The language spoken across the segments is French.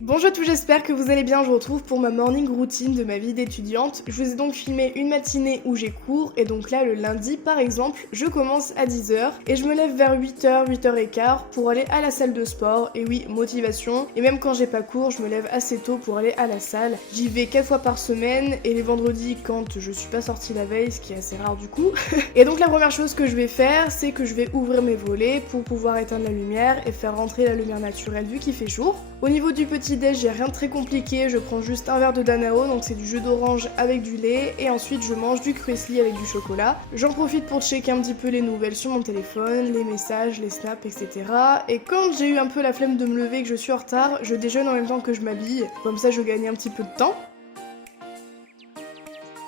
Bonjour à tous, j'espère que vous allez bien, je vous retrouve pour ma morning routine de ma vie d'étudiante. Je vous ai donc filmé une matinée où j'ai cours et donc là le lundi par exemple, je commence à 10h et je me lève vers 8h, 8h15 pour aller à la salle de sport. Et oui, motivation, et même quand j'ai pas cours, je me lève assez tôt pour aller à la salle. J'y vais 4 fois par semaine et les vendredis quand je suis pas sortie la veille, ce qui est assez rare du coup. Et donc la première chose que je vais faire, c'est que je vais ouvrir mes volets pour pouvoir éteindre la lumière et faire rentrer la lumière naturelle vu qu'il fait jour. Au niveau du petit-déj, j'ai rien de très compliqué, je prends juste un verre de Danao, donc c'est du jus d'orange avec du lait, et ensuite je mange du Kruisli avec du chocolat. J'en profite pour checker un petit peu les nouvelles sur mon téléphone, les messages, les snaps, etc. Et quand j'ai eu un peu la flemme de me lever et que je suis en retard, je déjeune en même temps que je m'habille, comme ça je gagne un petit peu de temps.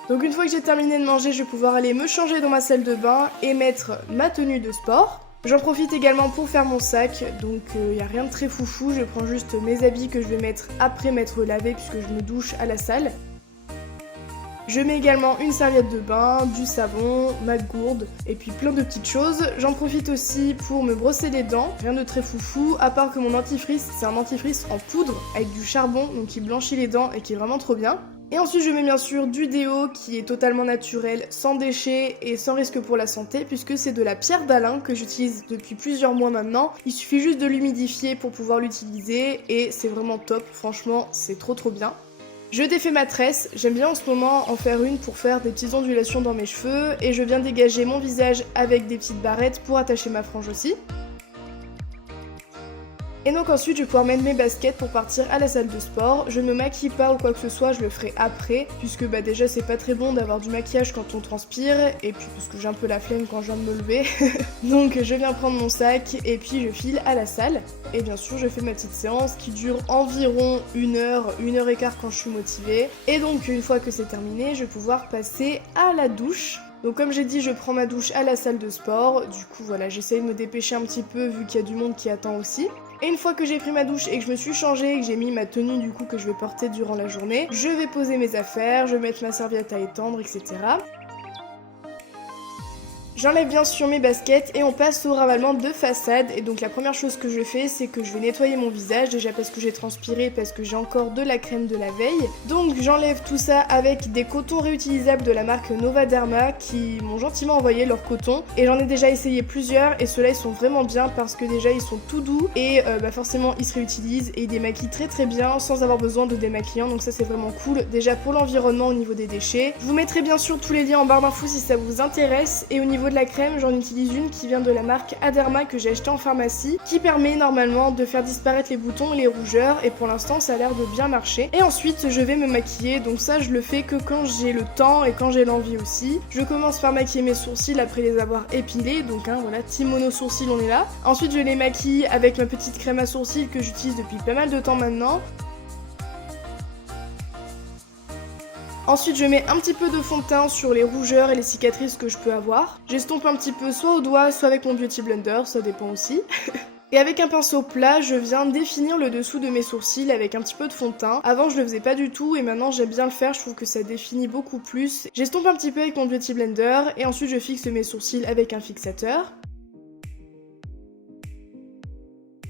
Donc une fois que j'ai terminé de manger, je vais pouvoir aller me changer dans ma salle de bain et mettre ma tenue de sport. J'en profite également pour faire mon sac, donc y a rien de très foufou, je prends juste mes habits que je vais mettre après m'être lavé puisque je me douche à la salle. Je mets également une serviette de bain, du savon, ma gourde et puis plein de petites choses. J'en profite aussi pour me brosser les dents, rien de très foufou, à part que mon dentifrice, c'est un dentifrice en poudre avec du charbon, donc qui blanchit les dents et qui est vraiment trop bien. Et ensuite je mets bien sûr du déo qui est totalement naturel, sans déchets et sans risque pour la santé puisque c'est de la pierre d'Alain que j'utilise depuis plusieurs mois maintenant. Il suffit juste de l'humidifier pour pouvoir l'utiliser et c'est vraiment top, franchement c'est trop bien. Je défais ma tresse, j'aime bien en ce moment en faire une pour faire des petites ondulations dans mes cheveux et je viens dégager mon visage avec des petites barrettes pour attacher ma frange aussi. Et donc ensuite je vais pouvoir mettre mes baskets pour partir à la salle de sport. Je ne me maquille pas ou quoi que ce soit, je le ferai après, puisque déjà c'est pas très bon d'avoir du maquillage quand on transpire, et puis parce que j'ai un peu la flemme quand je viens de me lever. Donc je viens prendre mon sac et puis je file à la salle. Et bien sûr je fais ma petite séance qui dure environ 1 heure, 1 heure et quart quand je suis motivée. Et donc une fois que c'est terminé, je vais pouvoir passer à la douche. Donc comme j'ai dit, je prends ma douche à la salle de sport, du coup voilà, j'essaye de me dépêcher un petit peu vu qu'il y a du monde qui attend aussi. Et une fois que j'ai pris ma douche et que je me suis changée et que j'ai mis ma tenue du coup que je vais porter durant la journée, je vais poser mes affaires, je vais mettre ma serviette à étendre, etc. J'enlève bien sûr mes baskets et on passe au ravalement de façade. Et donc la première chose que je fais, c'est que je vais nettoyer mon visage, déjà parce que j'ai transpiré, parce que j'ai encore de la crème de la veille. Donc j'enlève tout ça avec des cotons réutilisables de la marque Nova Derma qui m'ont gentiment envoyé leur coton. Et j'en ai déjà essayé plusieurs et ceux-là ils sont vraiment bien parce que déjà ils sont tout doux et forcément ils se réutilisent et ils démaquillent très bien sans avoir besoin de démaquillant. Donc ça c'est vraiment cool, déjà pour l'environnement au niveau des déchets. Je vous mettrai bien sûr tous les liens en barre d'infos si ça vous intéresse. Et au niveau de la crème, j'en utilise une qui vient de la marque Aderma que j'ai acheté en pharmacie, qui permet normalement de faire disparaître les boutons et les rougeurs, et pour l'instant ça a l'air de bien marcher. Et ensuite je vais me maquiller, donc ça je le fais que quand j'ai le temps et quand j'ai l'envie aussi. Je commence par maquiller mes sourcils après les avoir épilés, donc voilà, team mono sourcils on est là. Ensuite je les maquille avec ma petite crème à sourcils que j'utilise depuis pas mal de temps maintenant. Ensuite je mets un petit peu de fond de teint sur les rougeurs et les cicatrices que je peux avoir. J'estompe un petit peu soit au doigt, soit avec mon beauty blender, ça dépend aussi. Et avec un pinceau plat, je viens définir le dessous de mes sourcils avec un petit peu de fond de teint. Avant je le faisais pas du tout et maintenant j'aime bien le faire, je trouve que ça définit beaucoup plus. J'estompe un petit peu avec mon beauty blender et ensuite je fixe mes sourcils avec un fixateur.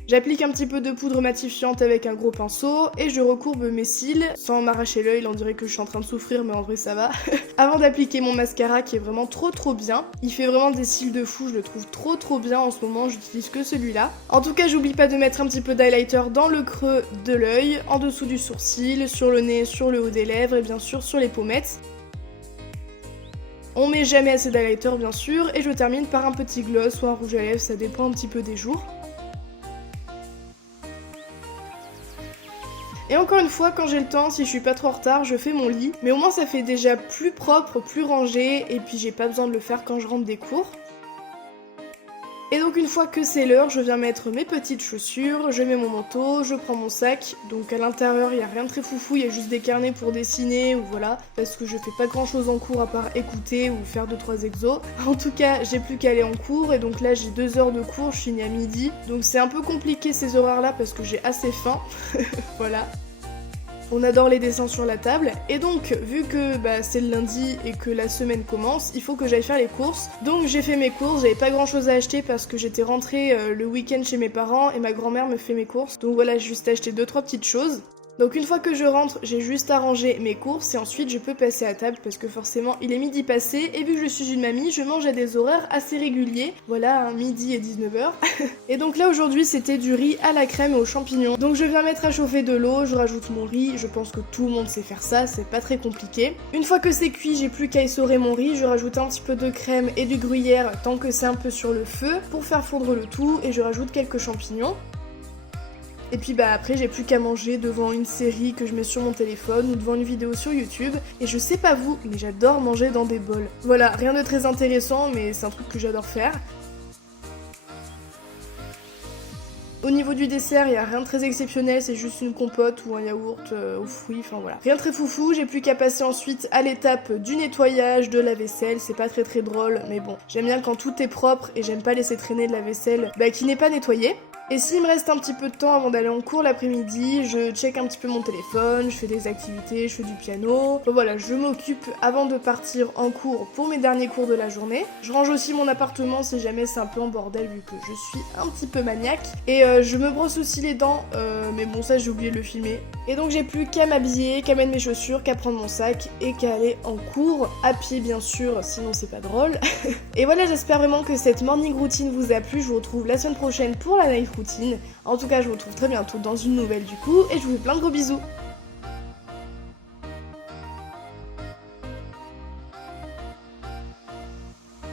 J'applique un petit peu de poudre matifiante avec un gros pinceau et je recourbe mes cils sans m'arracher l'œil, on dirait que je suis en train de souffrir mais en vrai ça va. Avant d'appliquer mon mascara qui est vraiment trop bien. Il fait vraiment des cils de fou, je le trouve trop bien en ce moment, j'utilise que celui-là. En tout cas j'oublie pas de mettre un petit peu d'highlighter dans le creux de l'œil, en dessous du sourcil, sur le nez, sur le haut des lèvres et bien sûr sur les pommettes. On met jamais assez d'highlighter bien sûr et je termine par un petit gloss ou un rouge à lèvres, ça dépend un petit peu des jours. Et encore une fois, quand j'ai le temps, si je suis pas trop en retard, je fais mon lit. Mais au moins ça fait déjà plus propre, plus rangé, et puis j'ai pas besoin de le faire quand je rentre des cours. Et donc une fois que c'est l'heure, je viens mettre mes petites chaussures, je mets mon manteau, je prends mon sac. Donc à l'intérieur, il n'y a rien de très foufou, il y a juste des carnets pour dessiner ou voilà. Parce que je fais pas grand chose en cours à part écouter ou faire 2-3 exos. En tout cas, j'ai plus qu'à aller en cours et donc là j'ai 2 heures de cours, je finis à midi. Donc c'est un peu compliqué ces horaires là parce que j'ai assez faim. Voilà. On adore les dessins sur la table. Et donc, vu que c'est le lundi et que la semaine commence, il faut que j'aille faire les courses. Donc j'ai fait mes courses, j'avais pas grand chose à acheter parce que j'étais rentrée le week-end chez mes parents et ma grand-mère me fait mes courses. Donc voilà, j'ai juste acheté 2-3 petites choses. Donc une fois que je rentre, j'ai juste à ranger mes courses et ensuite je peux passer à table parce que forcément il est midi passé et vu que je suis une mamie, je mange à des horaires assez réguliers. Voilà, midi et 19h. Et donc là aujourd'hui c'était du riz à la crème et aux champignons. Donc je viens mettre à chauffer de l'eau, je rajoute mon riz, je pense que tout le monde sait faire ça, c'est pas très compliqué. Une fois que c'est cuit, j'ai plus qu'à essorer mon riz, je rajoute un petit peu de crème et du gruyère tant que c'est un peu sur le feu pour faire fondre le tout et je rajoute quelques champignons. Et puis après j'ai plus qu'à manger devant une série que je mets sur mon téléphone ou devant une vidéo sur YouTube. Et je sais pas vous, mais j'adore manger dans des bols. Voilà, rien de très intéressant, mais c'est un truc que j'adore faire. Au niveau du dessert, il n'y a rien de très exceptionnel, c'est juste une compote ou un yaourt aux fruits, enfin voilà. Rien de très foufou, j'ai plus qu'à passer ensuite à l'étape du nettoyage de la vaisselle, c'est pas très drôle, mais bon, j'aime bien quand tout est propre et j'aime pas laisser traîner de la vaisselle qui n'est pas nettoyée. Et s'il me reste un petit peu de temps avant d'aller en cours l'après-midi, je check un petit peu mon téléphone, je fais des activités, je fais du piano. Enfin, voilà, je m'occupe avant de partir en cours pour mes derniers cours de la journée. Je range aussi mon appartement si jamais c'est un peu en bordel vu que je suis un petit peu maniaque. Et je me brosse aussi les dents, mais bon ça j'ai oublié de le filmer. Et donc j'ai plus qu'à m'habiller, qu'à mettre mes chaussures, qu'à prendre mon sac et qu'à aller en cours, à pied bien sûr, sinon c'est pas drôle. Et voilà, j'espère vraiment que cette morning routine vous a plu, je vous retrouve la semaine prochaine pour la night routine. En tout cas, je vous retrouve très bientôt dans une nouvelle du coup, et je vous fais plein de gros bisous.